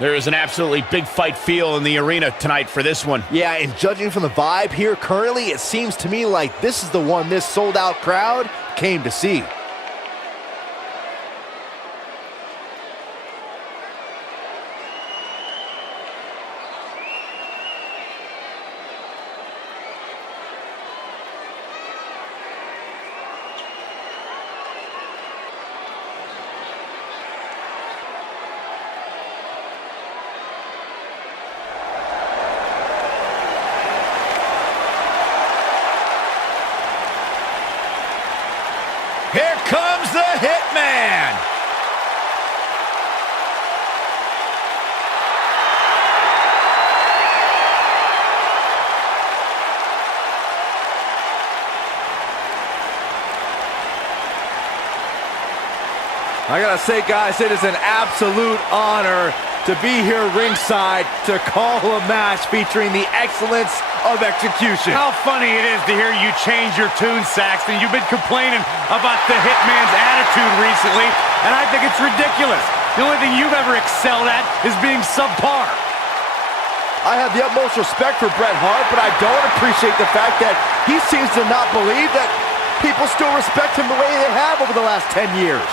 There is an absolutely big fight feel in the arena tonight for this one. Yeah, and judging from the vibe here currently, it seems to me like this is the one this sold-out crowd came to see. Here comes the Hitman! I gotta say, guys, it is an absolute honor to be here ringside to call a match featuring the excellence of execution. How funny it is to hear you change your tune, Saxton. You've been complaining about the Hitman's attitude recently, and I think it's ridiculous. The only thing you've ever excelled at is being subpar. I have the utmost respect for Bret Hart, but I don't appreciate the fact that he seems to not believe that people still respect him the way they have over the last 10 years.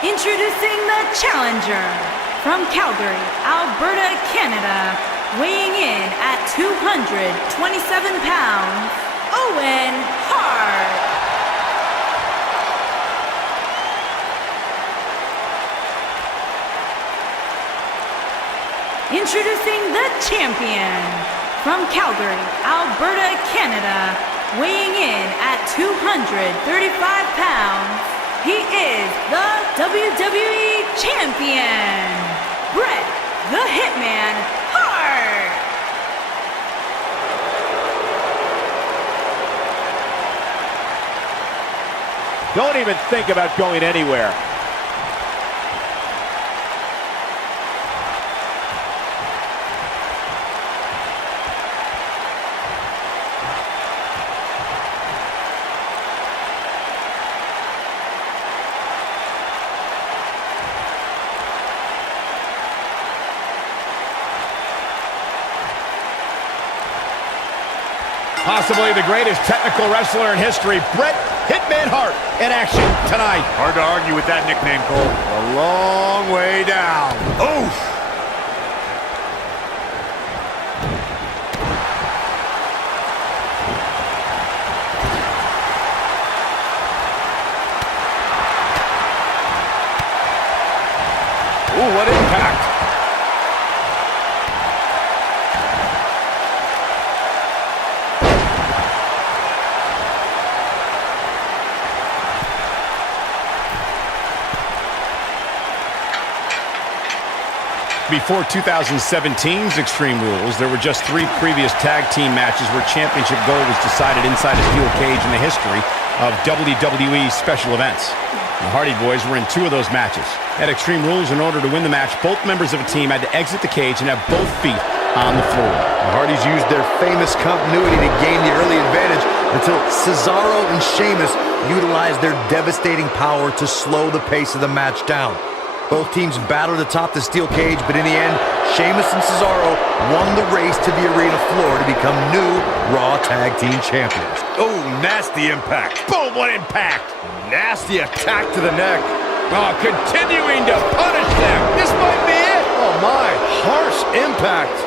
Introducing the challenger from Calgary, Alberta, Canada, weighing in at 227 pounds, Owen Hart. Introducing the champion from Calgary, Alberta, Canada, weighing in at 235 pounds, he is the WWE Champion, Bret the Hitman Hart. Don't even think about going anywhere. Possibly the greatest technical wrestler in history, Bret Hitman Hart, in action tonight. Hard to argue with that nickname, Cole. A long way down. Oof! Ooh, what impact. Before 2017's Extreme Rules, there were just 3 previous tag team matches where championship gold was decided inside a steel cage in the history of WWE special events. The Hardy Boys were in 2 of those matches. At Extreme Rules, in order to win the match, both members of a team had to exit the cage and have both feet on the floor. The Hardys used their famous continuity to gain the early advantage until Cesaro and Sheamus utilized their devastating power to slow the pace of the match down. Both teams battled atop the steel cage, but in the end, Sheamus and Cesaro won the race to the arena floor to become new Raw Tag Team Champions. Oh, nasty impact. Boom, what impact! Nasty attack to the neck. Oh, continuing to punish them. This might be it. Oh my, harsh impact.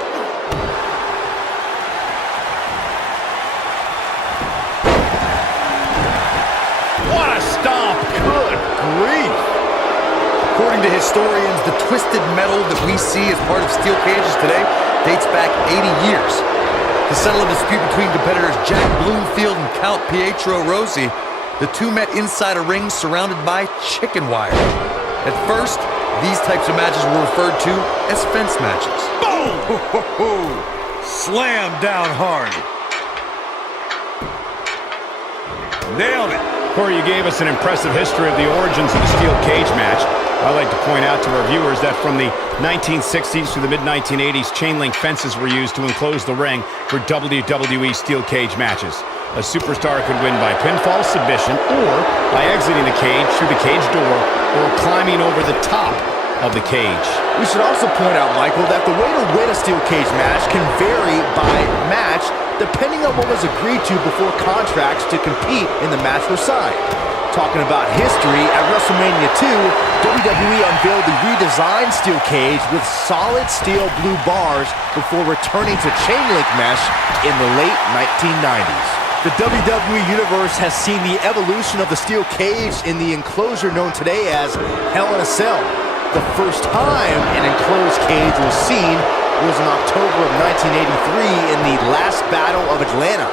What a stomp. Good grief. According to historians, the twisted metal that we see as part of steel cages today dates back 80 years. To settle a dispute between competitors Jack Bloomfield and Count Pietro Rossi, the two met inside a ring surrounded by chicken wire. At first, these types of matches were referred to as fence matches. Boom! Ho, ho, ho. Slam down hard. Nailed it. Corey, you gave us an impressive history of the origins of the steel cage match. I'd like like to point out to our viewers that from the 1960s to the mid-1980s, chain link fences were used to enclose the ring for WWE steel cage matches. A superstar could win by pinfall submission or by exiting the cage through the cage door or climbing over the top of the cage. We should also point out, Michael, that the way to win a steel cage match can vary by match depending on what was agreed to before contracts to compete in the match were signed. Talking about history, at WrestleMania 2, WWE unveiled the redesigned steel cage with solid steel blue bars before returning to chain link mesh in the late 1990s. The WWE Universe has seen the evolution of the steel cage in the enclosure known today as Hell in a Cell. The first time an enclosed cage was seen was in October of 1983 in the last Battle of Atlanta.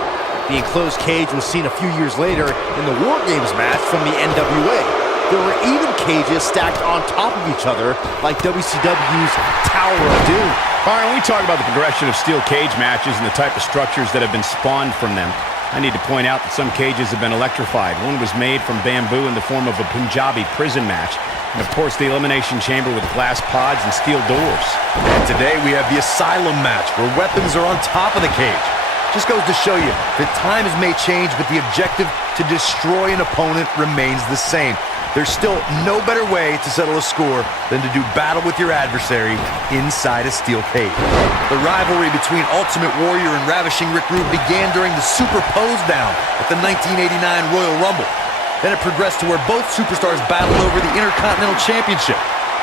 The enclosed cage was seen a few years later in the War Games match from the NWA. There were even cages stacked on top of each other, like WCW's Tower of Doom. Byron, we talk about the progression of steel cage matches and the type of structures that have been spawned from them. I need to point out that some cages have been electrified. One was made from bamboo in the form of a Punjabi prison match. And of course, the elimination chamber with glass pods and steel doors. And today we have the Asylum match, where weapons are on top of the cage. Just goes to show you that times may change, but the objective to destroy an opponent remains the same. There's still no better way to settle a score than to do battle with your adversary inside a steel cage. The rivalry between Ultimate Warrior and Ravishing Rick Rude began during the Super Pose Down at the 1989 Royal Rumble. Then it progressed to where both superstars battled over the Intercontinental Championship.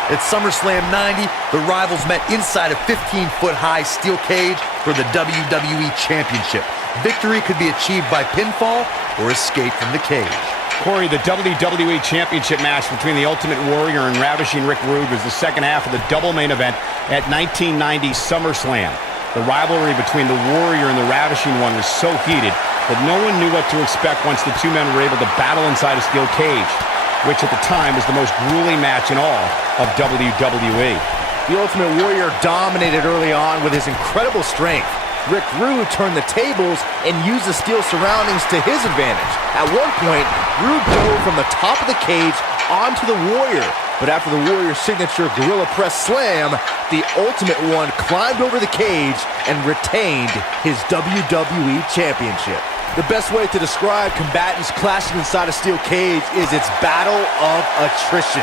At SummerSlam 90, the rivals met inside a 15-foot-high steel cage for the WWE Championship. Victory could be achieved by pinfall or escape from the cage. Corey, the WWE Championship match between the Ultimate Warrior and Ravishing Rick Rude was the second half of the double main event at 1990 SummerSlam. The rivalry between the Warrior and the Ravishing One was so heated that no one knew what to expect once the two men were able to battle inside a steel cage, which at the time was the most grueling match in all of WWE. The Ultimate Warrior dominated early on with his incredible strength. Rick Rude turned the tables and used the steel surroundings to his advantage. At one point, Rude dove from the top of the cage onto the Warrior, but after the Warrior's signature Gorilla Press Slam, the Ultimate One climbed over the cage and retained his WWE Championship. The best way to describe combatants clashing inside a steel cage is its battle of attrition.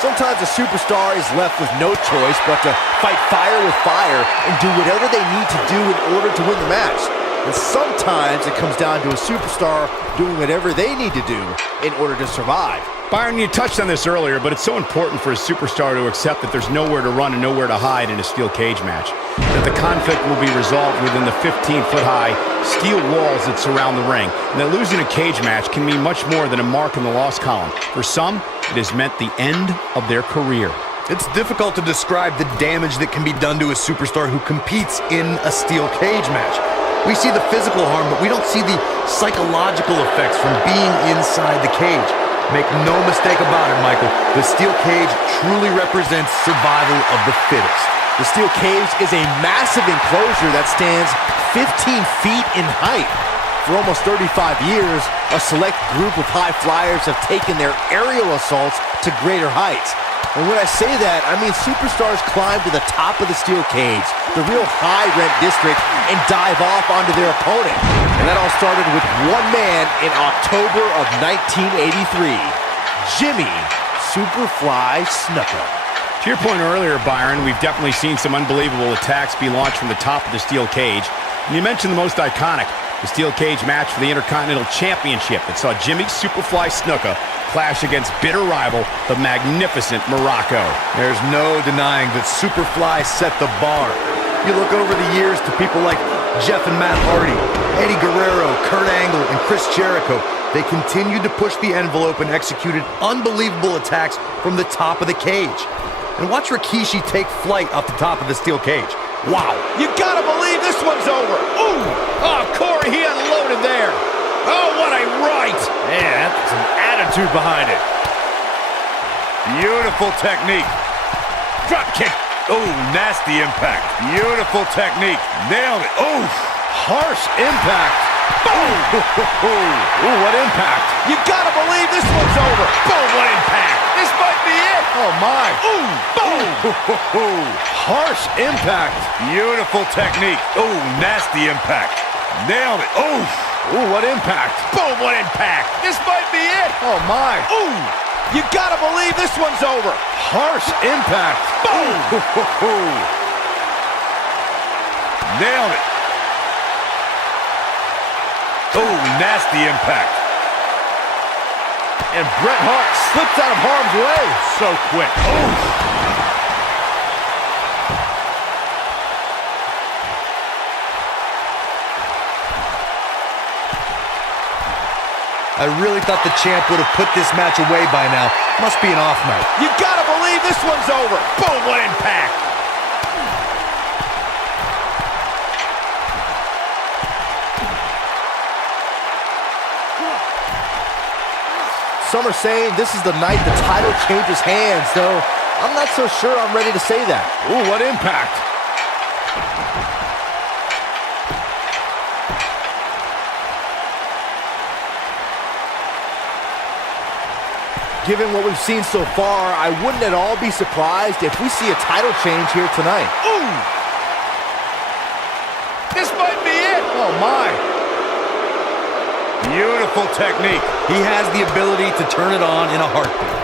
Sometimes a superstar is left with no choice but to fight fire with fire and do whatever they need to do in order to win the match. And sometimes it comes down to a superstar doing whatever they need to do in order to survive. Byron, you touched on this earlier, but it's so important for a superstar to accept that there's nowhere to run and nowhere to hide in a steel cage match. That the conflict will be resolved within the 15-foot-high steel walls that surround the ring. And that losing a cage match can mean much more than a mark in the loss column. For some, it has meant the end of their career. It's difficult to describe the damage that can be done to a superstar who competes in a steel cage match. We see the physical harm, but we don't see the psychological effects from being inside the cage. Make no mistake about it, Michael. The steel cage truly represents survival of the fittest. The steel cage is a massive enclosure that stands 15 feet in height. For almost 35 years, a select group of high flyers have taken their aerial assaults to greater heights. And when I say that, I mean superstars climb to the top of the steel cage, the real high-rent district, and dive off onto their opponent. And that all started with one man in October of 1983, Jimmy Superfly Snuka. To your point earlier, Byron, we've definitely seen some unbelievable attacks be launched from the top of the steel cage. And you mentioned the most iconic, the steel cage match for the Intercontinental Championship that saw Jimmy Superfly Snuka clash against bitter rival, the magnificent Morocco. There's no denying that Superfly set the bar. You look over the years to people like Jeff and Matt Hardy, Eddie Guerrero, Kurt Angle, and Chris Jericho. They continued to push the envelope and executed unbelievable attacks from the top of the cage. And watch Rikishi take flight off the top of the steel cage. Wow. You gotta believe this one's over. Ooh! Oh, Corey, he unloaded there. Oh, what a right! Man, that's some attitude behind it. Beautiful technique. Drop kick. Oh, nasty impact. Beautiful technique. Nailed it. Oh, harsh impact. Boom! Ooh, what impact. You gotta believe this one's over. Boom, what impact. This might be it. Oh, my. Ooh, boom! Harsh impact. Beautiful technique. Oh, nasty impact. Nailed it. Ooh, what impact. Boom, what impact. This might be it. Oh, my. Ooh! You gotta believe this one's over. Harsh impact. Boom! Nailed it. Oh, nasty impact. And Bret Hart slips out of harm's way. So quick. I really thought the champ would have put this match away by now. Must be an off night. You gotta believe this one's over. Boom, what impact. Some are saying this is the night the title changes hands, though I'm not so sure I'm ready to say that. Ooh, what impact. Given what we've seen so far, I wouldn't at all be surprised if we see a title change here tonight. Ooh! This might be it. Oh, my. Beautiful technique. He has the ability to turn it on in a heartbeat.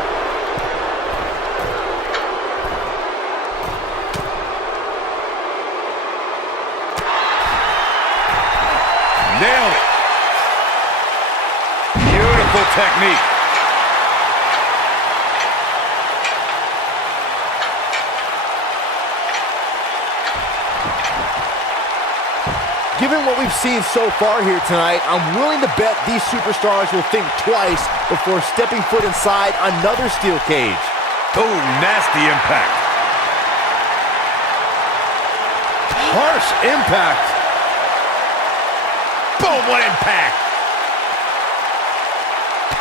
Nailed it. Beautiful technique. Given what we've seen so far here tonight, I'm willing to bet these superstars will think twice before stepping foot inside another steel cage. Oh, nasty impact. Harsh impact. Boom, what impact.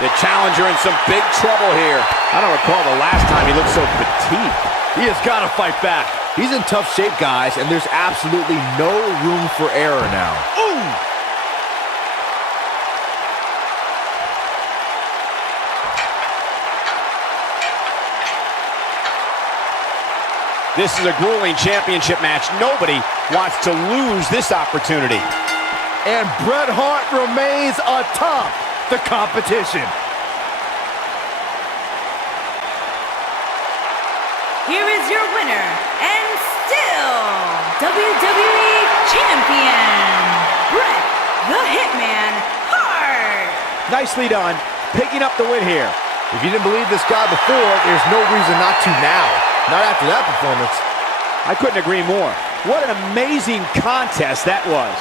The challenger in some big trouble here. I don't recall the last time he looked so fatigued. He has got to fight back. He's in tough shape, guys, and there's absolutely no room for error now. Ooh! This is a grueling championship match. Nobody wants to lose this opportunity. And Bret Hart remains atop the competition. Here is your winner, and still WWE Champion, Bret the Hitman Hart. Nicely done, picking up the win here. If you didn't believe this guy before, there's no reason not to now. Not after that performance. I couldn't agree more. What an amazing contest that was.